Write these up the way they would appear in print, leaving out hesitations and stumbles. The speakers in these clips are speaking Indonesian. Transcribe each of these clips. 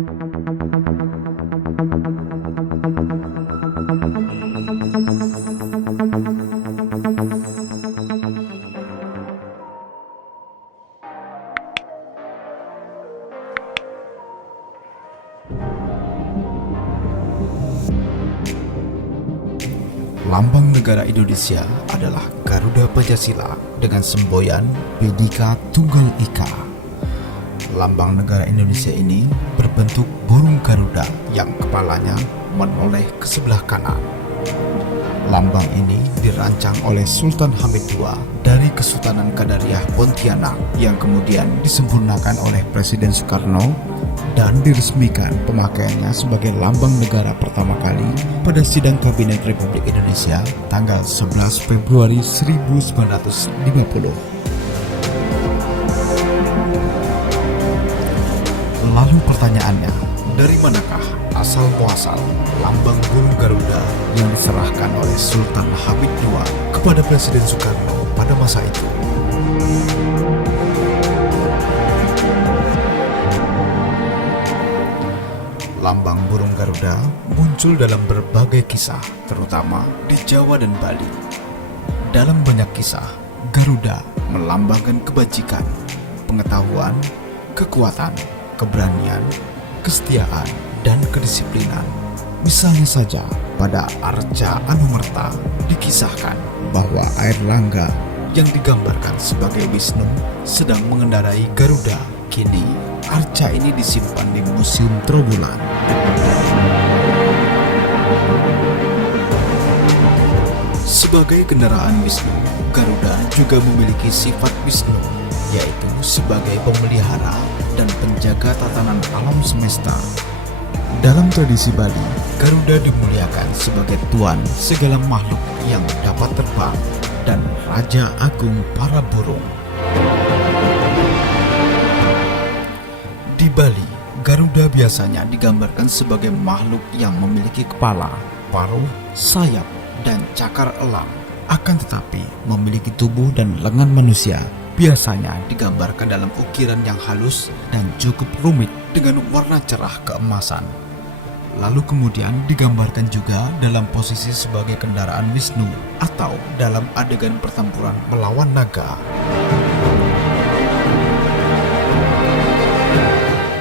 Lambang negara Indonesia adalah Garuda Pancasila dengan semboyan Bhinneka Tunggal Ika. Lambang negara Indonesia ini berbentuk burung Garuda yang kepalanya menoleh ke sebelah kanan. Lambang ini dirancang oleh Sultan Hamid II dari Kesultanan Qadariyah Pontianak yang kemudian disempurnakan oleh Presiden Soekarno dan diresmikan pemakaiannya sebagai lambang negara pertama kali pada sidang Kabinet Republik Indonesia tanggal 11 Februari 1950. Lalu pertanyaannya, dari manakah asal-muasal lambang burung Garuda yang diserahkan oleh Sultan Hamid II kepada Presiden Soekarno pada masa itu? Lambang burung Garuda muncul dalam berbagai kisah, terutama di Jawa dan Bali. Dalam banyak kisah, Garuda melambangkan kebajikan, pengetahuan, kekuatan, keberanian, kesetiaan, dan kedisiplinan. Misalnya saja, pada Arca Anumerta dikisahkan bahwa Airlangga yang digambarkan sebagai Wisnu sedang mengendarai Garuda. Kini, arca ini disimpan di Museum Trowulan. Sebagai kendaraan Wisnu, Garuda juga memiliki sifat Wisnu, yaitu sebagai pemelihara dan penjaga tatanan alam semesta. Dalam tradisi Bali, Garuda dimuliakan sebagai tuan segala makhluk yang dapat terbang dan raja agung para burung. Di Bali, Garuda biasanya digambarkan sebagai makhluk yang memiliki kepala, paruh, sayap, dan cakar elang. Akan tetapi, memiliki tubuh dan lengan manusia biasanya digambarkan dalam ukiran yang halus dan cukup rumit dengan warna cerah keemasan. Lalu kemudian digambarkan juga dalam posisi sebagai kendaraan Wisnu atau dalam adegan pertempuran melawan naga.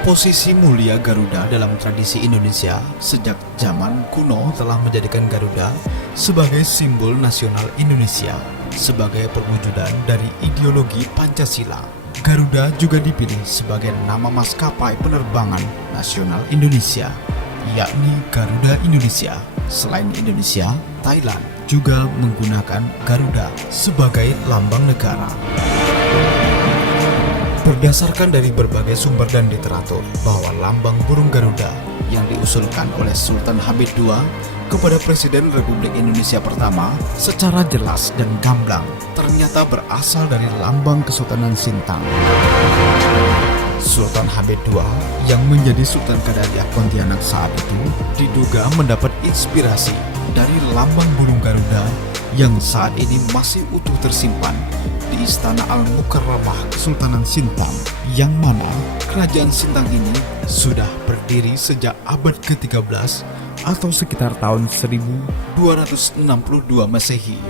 Posisi mulia Garuda dalam tradisi Indonesia sejak zaman kuno telah menjadikan Garuda sebagai simbol nasional Indonesia, sebagai perwujudan dari ideologi Pancasila. Garuda juga dipilih sebagai nama maskapai penerbangan nasional Indonesia, yakni Garuda Indonesia. Selain Indonesia, Thailand juga menggunakan Garuda sebagai lambang negara. Berdasarkan dari berbagai sumber dan literatur bahwa lambang burung Garuda yang diusulkan oleh Sultan Hamid II kepada Presiden Republik Indonesia pertama secara jelas dan gamblang ternyata berasal dari lambang Kesultanan Sintang. Sultan Hamid II yang menjadi Sultan Qadariyah Pontianak saat itu diduga mendapat inspirasi dari lambang burung Garuda yang saat ini masih utuh tersimpan di Istana Al-Mukarramah Kesultanan Sintang, yang mana kerajaan Sintang ini sudah berdiri sejak abad ke-13 atau sekitar tahun 1262 Masehi.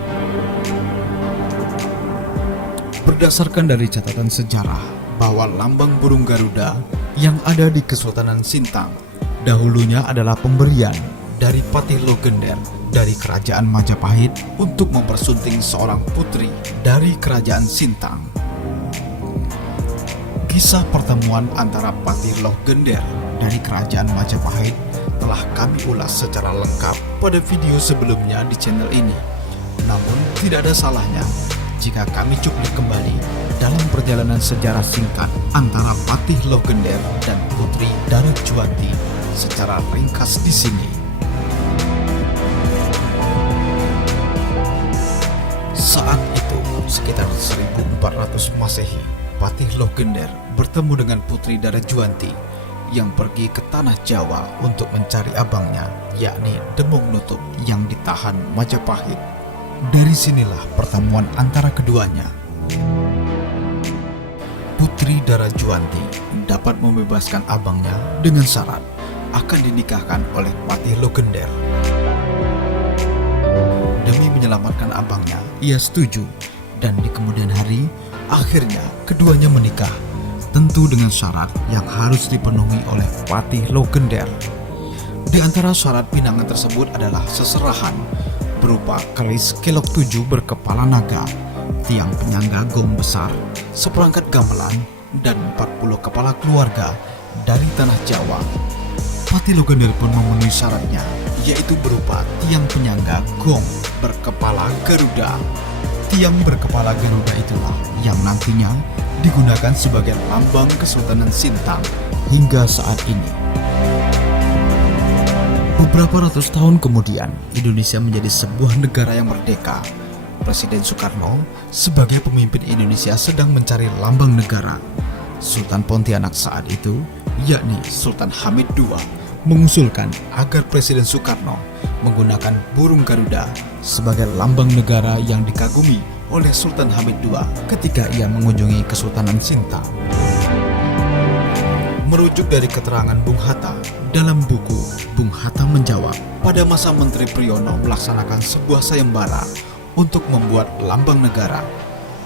Berdasarkan dari catatan sejarah bahwa lambang burung Garuda yang ada di Kesultanan Sintang dahulunya adalah pemberian dari Patih Logender dari Kerajaan Majapahit untuk mempersunting seorang putri dari Kerajaan Sintang. Kisah pertemuan antara Patih Logender dari Kerajaan Majapahit telah kami ulas secara lengkap pada video sebelumnya di channel ini. Namun tidak ada salahnya jika kami cuplik kembali dalam perjalanan sejarah singkat antara Patih Logender dan Putri Darajwati secara ringkas di sini. Saat itu, sekitar 1400 Masehi, Patih Logender bertemu dengan Putri Darajwanti yang pergi ke tanah Jawa untuk mencari abangnya, yakni Demung Nutup yang ditahan Majapahit. Dari sinilah pertemuan antara keduanya. Putri Dara Juanti dapat membebaskan abangnya dengan syarat akan dinikahkan oleh patih legender. Demi menyelamatkan abangnya, ia setuju, dan di kemudian hari, akhirnya keduanya menikah, tentu dengan syarat yang harus dipenuhi oleh patih legender. Di antara syarat pinangan tersebut adalah seserahan berupa keris kelok 7 berkepala naga, tiang penyangga gong besar, seperangkat gamelan, dan 40 kepala keluarga dari tanah Jawa. Patih legender pun memenuhi syaratnya, yaitu berupa tiang penyangga gong berkepala Garuda. Tiang berkepala Garuda itulah yang nantinya digunakan sebagai lambang Kesultanan Sintang hingga saat ini. Beberapa ratus tahun kemudian, Indonesia menjadi sebuah negara yang merdeka. Presiden Soekarno sebagai pemimpin Indonesia sedang mencari lambang negara. Sultan Pontianak saat itu, yakni Sultan Hamid II, mengusulkan agar Presiden Soekarno menggunakan burung Garuda sebagai lambang negara yang dikagumi oleh Sultan Hamid II ketika ia mengunjungi Kesultanan Sintang. Merujuk dari keterangan Bung Hatta dalam buku Bung Hatta Menjawab, pada masa Menteri Priyono melaksanakan sebuah sayembara untuk membuat lambang negara.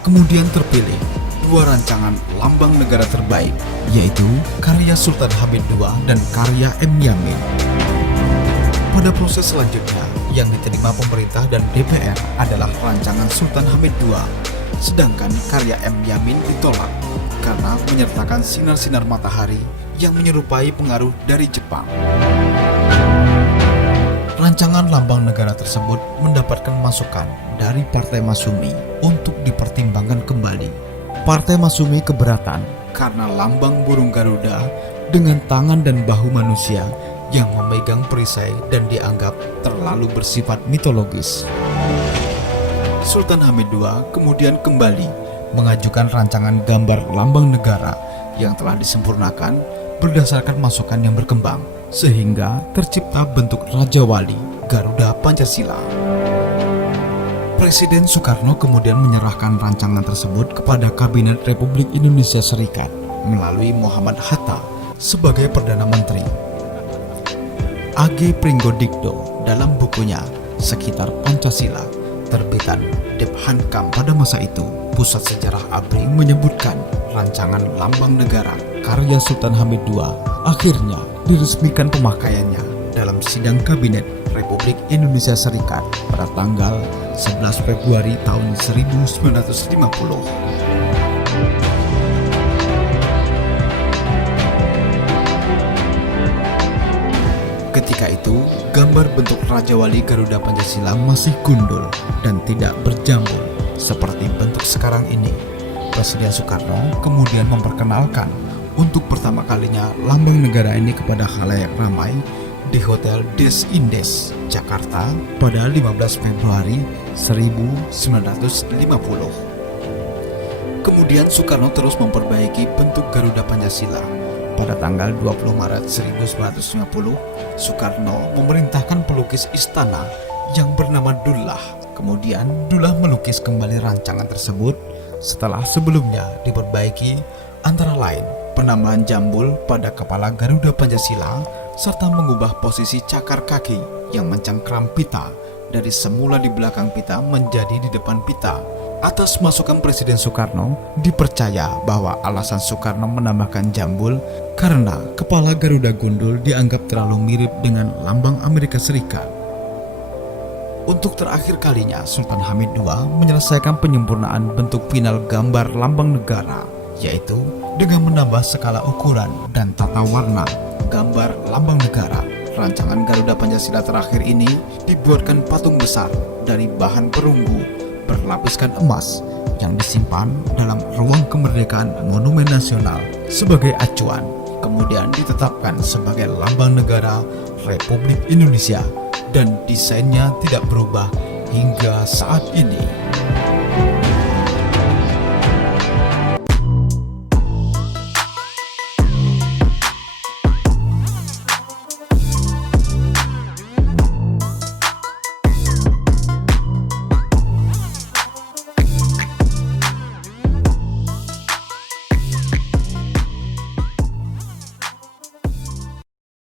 Kemudian terpilih dua rancangan lambang negara terbaik, yaitu karya Sultan Hamid II dan karya M. Yamin. Pada proses selanjutnya, yang diterima pemerintah dan DPR adalah rancangan Sultan Hamid II, sedangkan karya M. Yamin ditolak karena menyertakan sinar-sinar matahari yang menyerupai pengaruh dari Jepang. Rancangan lambang negara tersebut mendapatkan masukan dari Partai Masyumi untuk dipertimbangkan kembali. Partai Masyumi keberatan karena lambang burung Garuda dengan tangan dan bahu manusia yang memegang perisai dan dianggap terlalu bersifat mitologis. Sultan Hamid II kemudian kembali mengajukan rancangan gambar lambang negara yang telah disempurnakan berdasarkan masukan yang berkembang, sehingga tercipta bentuk Raja Wali Garuda Pancasila. Presiden Soekarno kemudian menyerahkan rancangan tersebut kepada Kabinet Republik Indonesia Serikat melalui Muhammad Hatta sebagai Perdana Menteri. A.G. Pringgodikdo dalam bukunya Sekitar Pancasila, terbitan Dephankam pada masa itu, Pusat Sejarah ABRI, menyebutkan rancangan lambang negara karya Sultan Hamid II akhirnya diresmikan pemakaiannya dalam sidang Kabinet Republik Indonesia Serikat pada tanggal 11 Februari tahun 1950. Ketika itu, gambar bentuk Raja Wali Garuda Pancasila masih gundul dan tidak berjambul seperti bentuk sekarang ini. Presiden Soekarno kemudian memperkenalkan untuk pertama kalinya lambang negara ini kepada khalayak ramai di Hotel Des Indes, Jakarta pada 15 Februari 1950. Kemudian Soekarno terus memperbaiki bentuk Garuda Pancasila. Pada tanggal 20 Maret 1950, Soekarno memerintahkan pelukis istana yang bernama Dullah. Kemudian Dullah melukis kembali rancangan tersebut setelah sebelumnya diperbaiki, antara lain penambahan jambul pada kepala Garuda Pancasila serta mengubah posisi cakar kaki yang mencengkram pita dari semula di belakang pita menjadi di depan pita. Atas masukan Presiden Soekarno, dipercaya bahwa alasan Soekarno menambahkan jambul karena kepala Garuda gundul dianggap terlalu mirip dengan lambang Amerika Serikat. Untuk terakhir kalinya, Sultan Hamid II menyelesaikan penyempurnaan bentuk final gambar lambang negara, yaitu dengan menambah skala ukuran dan tata warna gambar lambang negara. Rancangan Garuda Pancasila terakhir ini dibuatkan patung besar dari bahan perunggu berlapiskan emas yang disimpan dalam ruang kemerdekaan Monumen Nasional sebagai acuan, kemudian ditetapkan sebagai lambang negara Republik Indonesia dan desainnya tidak berubah hingga saat ini.